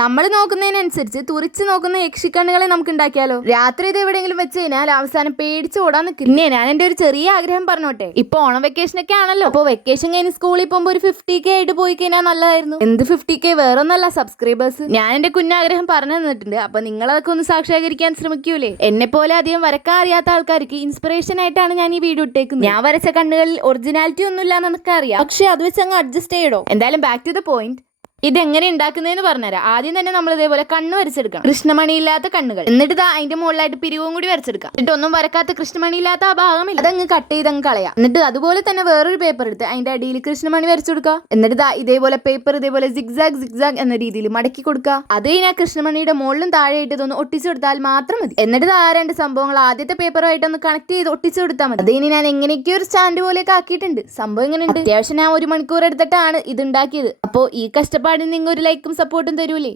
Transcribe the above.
നമ്മൾ നോക്കുന്നതിനനുസരിച്ച് തുറിച്ച് നോക്കുന്ന യക്ഷിക്കണ്ണുകളെ നമുക്ക് ഉണ്ടാക്കിയാലോ? രാത്രി ഇത് എവിടെയെങ്കിലും വെച്ച് കഴിഞ്ഞാൽ അവസാനം പേടിച്ച് ഓടാൻ നിൽക്കും പിന്നെ ഞാൻ എന്റെ ഒരു ചെറിയ ആഗ്രഹം പറഞ്ഞോട്ടെ. ഇപ്പൊ ഓണം വെക്കേഷൻ ഒക്കെ ആണല്ലോ. അപ്പൊ വെക്കേഷൻ കഴിഞ്ഞ് സ്കൂളിൽ പോകുമ്പോൾ ഒരു ഫിഫ്റ്റി കെ ആയിട്ട് പോയി കഴിഞ്ഞാൽ നല്ലതായിരുന്നു. എന്ത് ഫിഫ്റ്റി കെ വേറൊന്നല്ല സബ്സ്ക്രൈബേഴ്സ് ഞാൻ എന്റെ കുഞ്ഞാഗ്രഹം പറഞ്ഞു തന്നിട്ടുണ്ട്. അപ്പൊ നിങ്ങൾ അതൊക്കെ ഒന്ന് സാക്ഷാത്കരിക്കാൻ ശ്രമിക്കൂലേ? എന്നെ പോലെ അധികം വരക്കാൻ അറിയാത്ത ആൾക്കാർക്ക് ഇൻസ്പിറേഷൻ ആയിട്ടാണ് ഞാൻ ഈ വീഡിയോ ഇട്ടേക്കുന്നത്. ഞാൻ വരച്ച കണ്ണുകളിൽ ഒറിജിനാലിറ്റി ഒന്നും ഇല്ലാന്ന് നമുക്ക് അറിയാം പക്ഷെ അത് വെച്ച് അങ്ങ് അഡ്ജസ്റ്റ് ചെയ്യടോ? എന്തായാലും ബാക്ക് ടു ദ പോയിന്റ് ഇതെങ്ങനെ ഉണ്ടാക്കുന്നതെന്ന് പറഞ്ഞുതരാം. ആദ്യം തന്നെ നമ്മൾ ഇതേപോലെ കണ്ണ് വരച്ചെടുക്കണം. കൃഷ്ണമണി ഇല്ലാത്ത കണ്ണുകൾ. എന്നിട്ട് ഇതാ അതിന്റെ മുകളിലായിട്ട് പിരിവും കൂടി വരച്ചെടുക്കാം. എന്നിട്ട് ഒന്നും വരക്കാത്ത കൃഷ്ണമണി ഇല്ലാത്ത ആ ഭാഗമില്ല. അതങ്ങ് കട്ട് ചെയ്ത് അങ്ങ് കളയാം. എന്നിട്ട് അതുപോലെ തന്നെ വേറൊരു പേപ്പർ എടുത്ത് അതിന്റെ അടിയിൽ കൃഷ്ണമണി വരച്ചു കൊടുക്കുക. എന്നിട്ട് ഇതാ ഇതേപോലെ പേപ്പർ ഇതേപോലെ സിഗ്സാഗ് സിഗ്സാഗ് എന്ന രീതിയിൽ മടക്കി കൊടുക്കുക. അത് കഴിഞ്ഞാൽ കൃഷ്ണമണിയുടെ മുകളിലും താഴെയായിട്ട് ഇതൊന്ന് ഒട്ടിച്ചു കൊടുത്താൽ മാത്രം മതി. എന്നിട്ട് ആ രണ്ട് സംഭവങ്ങൾ ആദ്യത്തെ പേപ്പറുമായിട്ട് ഒന്ന് കണക്ട് ചെയ്ത് ഒട്ടിച്ചു കൊടുത്താൽ മതി. അത് ഇനി ഞാൻ എങ്ങനെയൊക്കെ ഒരു സ്റ്റാൻഡ് പോലെയൊക്കെ ആക്കിയിട്ടുണ്ട്. സംഭവം എങ്ങനെയുണ്ട്? അത്യാവശ്യം ഞാൻ ഒരു മണിക്കൂർ എടുത്തിട്ടാണ് ഇത് ഉണ്ടാക്കിയത്. അപ്പോൾ ഈ കഷ്ടപ്പാടിന് നിങ്ങൾ ഒരു ലൈക്കും സപ്പോർട്ടും തരൂലേ?